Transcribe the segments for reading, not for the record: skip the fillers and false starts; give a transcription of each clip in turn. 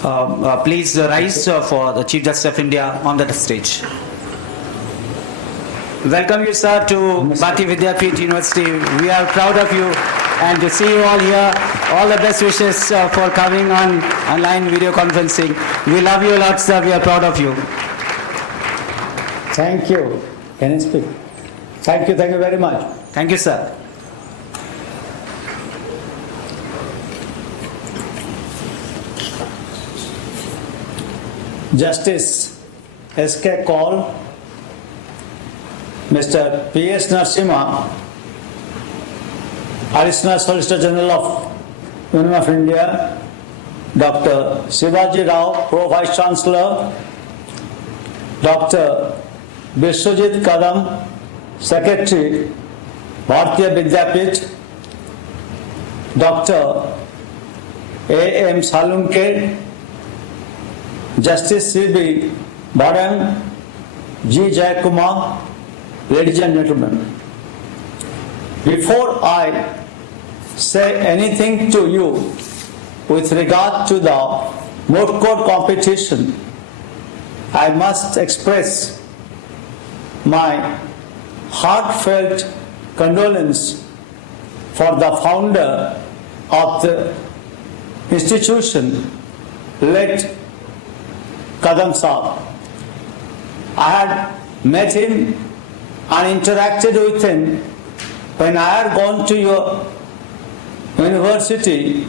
Please rise for the Chief Justice of India on the stage. Welcome you, sir, to Bhakti Vidyapeeth University. We are proud of you and to see you all here. All the best wishes for coming on online video conferencing. We love you a lot, sir. We are proud of you. Thank you. Can I speak? Thank you very much. Thank you, sir. Justice S.K. Kaul, Mr. P.S. Narasimha, Additional Solicitor General of Union of India, Dr. Shivaji Rao, Pro Vice Chancellor, Dr. Biswajit Kadam, Secretary, Bharatiya Vidyapeeth, Dr. A.M. Salunke, Justice C.B. Badam, G. Jayakumar, ladies and gentlemen. Before I say anything to you with regard to the moot court competition, I must express my heartfelt condolence for the founder of the institution, late Kadam Saab. I had met him and interacted with him when I had gone to your university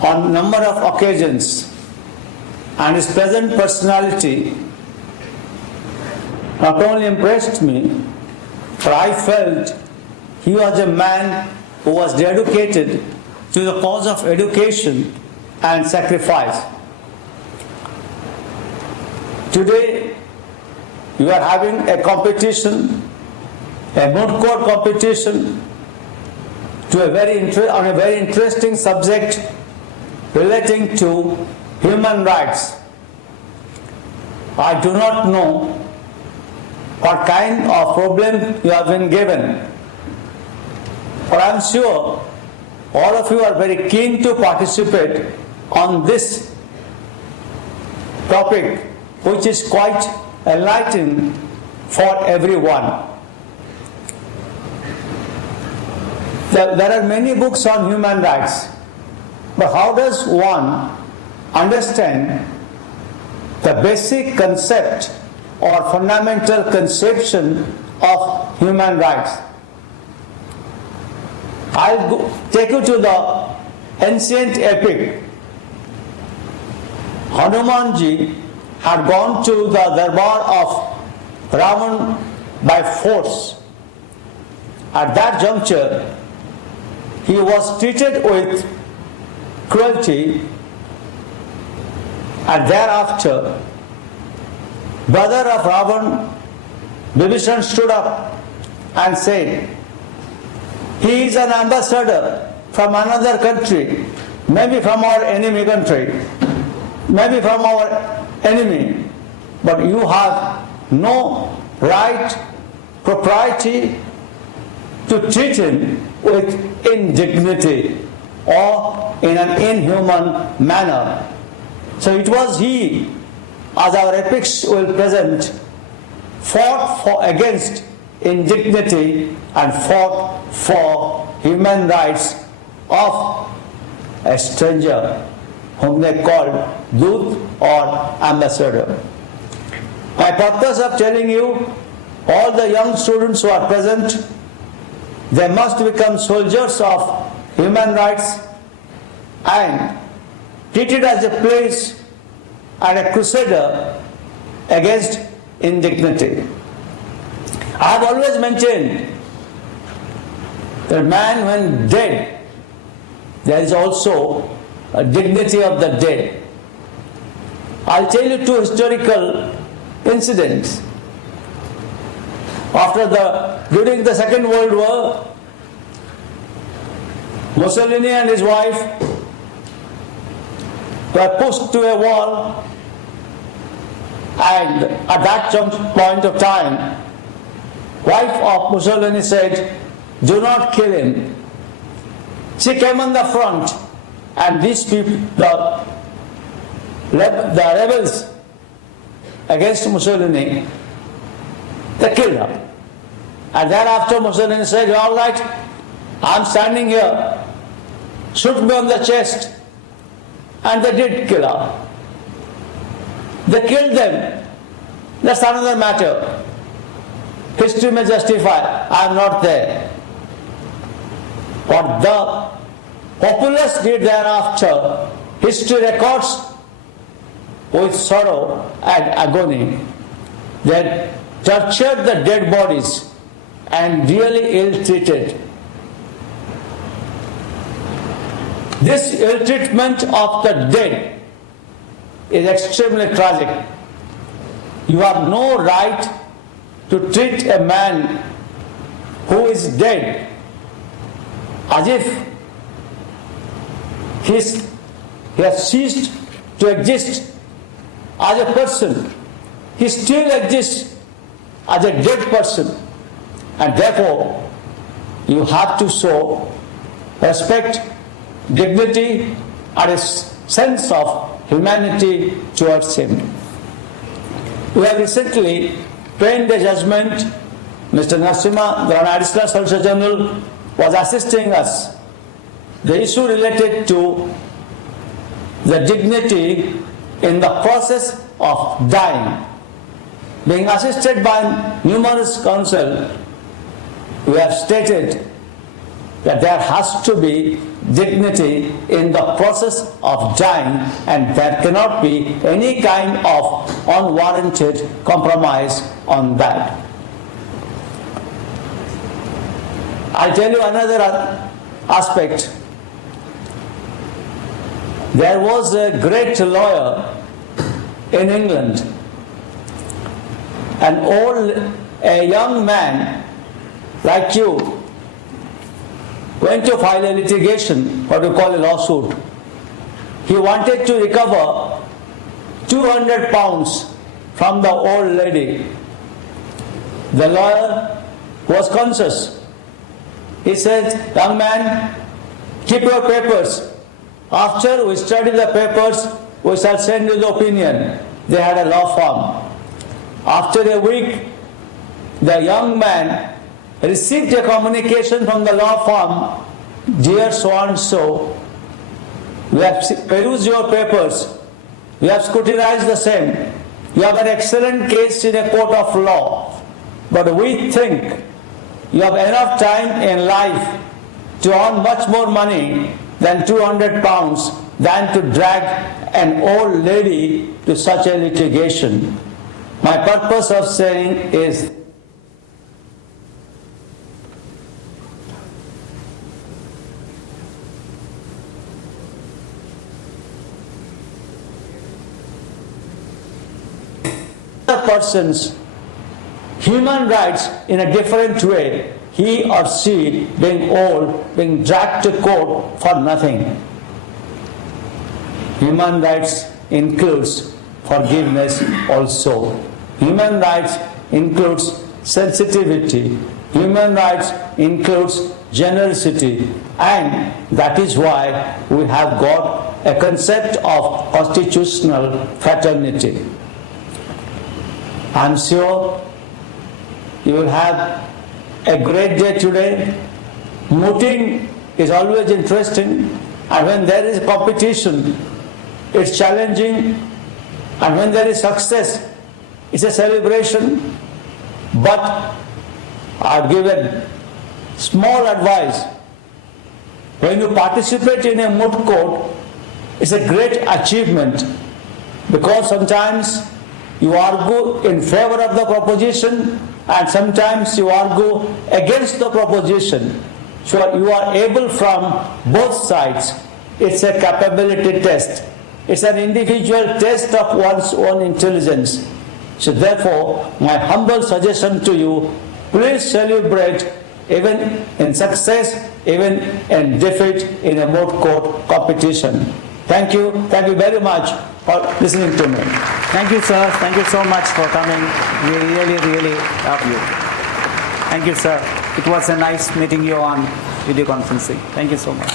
on a number of occasions, and his present personality not only impressed me, but I felt he was a man who was dedicated to the cause of education and sacrifice. Today, you are having a competition, a moot court competition, on a very interesting subject relating to human rights. I do not know what kind of problem you have been given, but I am sure all of you are very keen to participate on this topic, which is quite enlightening for everyone. There are many books on human rights, but how does one understand the basic concept or fundamental conception of human rights? I'll take you to the ancient epic. Hanumanji had gone to the darbar of Ravan by force. At that juncture, he was treated with cruelty, and thereafter, brother of Ravan, Vibhishan, stood up and said, he is an ambassador from another country, maybe from our enemy country, maybe from our enemy, but you have no right, propriety to treat him with indignity or in an inhuman manner. So it was he, as our epics will present, fought against indignity and fought for human rights of a stranger whom they called Dut or ambassador. My purpose of telling you, all the young students who are present, they must become soldiers of human rights and treat it as a place and a crusader against indignity. I have always maintained that man, when dead, there is also a dignity of the dead. I'll tell you two historical incidents. During the Second World War, Mussolini and his wife were pushed to a wall, and at that point of time, wife of Mussolini said, "Do not kill him." She came on the front, and these people, the the rebels against Mussolini, they killed her. And thereafter Mussolini said, all right, I'm standing here, shoot me on the chest. And they did kill her. They killed them. That's another matter. History may justify, I am not there. What the populace did thereafter, history records with sorrow and agony. They tortured the dead bodies and really ill-treated. This ill-treatment of the dead is extremely tragic. You have no right to treat a man who is dead as if he has ceased to exist as a person. He still exists as a dead person, and therefore you have to show respect, dignity, and a sense of humanity towards him. We have recently penned a judgment. Mr. Narasimha, the Additional Solicitor General, was assisting us. The issue related to the dignity in the process of dying. Being assisted by numerous counsel, we have stated that there has to be dignity in the process of dying, and there cannot be any kind of unwarranted compromise on that. I'll tell you another aspect. There was a great lawyer in England, a young man like you went to file a litigation, what we call a lawsuit. He wanted to recover 200 pounds from the old lady. The lawyer was conscious. He said, young man, keep your papers. After we study the papers, we shall send you the opinion. They had a law firm. After a week, the young man received a communication from the law firm, dear so-and-so, we have perused your papers, we have scrutinized the same, you have an excellent case in a court of law, but we think you have enough time in life to earn much more money than 200 pounds than to drag an old lady to such a litigation. My purpose of saying is a person's human rights in a different way, he or she being old, being dragged to court for nothing. Human rights includes forgiveness also. Human rights includes sensitivity. Human rights includes generosity. And that is why we have got a concept of constitutional fraternity. I am sure you will have a great day today. Mooting is always interesting, and when there is competition, it's challenging, and when there is success, it's a celebration. But I've given small advice. When you participate in a moot court, it's a great achievement, because sometimes you argue in favor of the proposition and sometimes you argue against the proposition. So you are able from both sides. It's a capability test. It's an individual test of one's own intelligence. So therefore, my humble suggestion to you, please celebrate even in success, even in defeat in a moot court competition. Thank you very much for listening to me. Thank you, sir. Thank you so much for coming. We really love you. Thank you, sir. It was a nice meeting you on video conferencing. Thank you so much.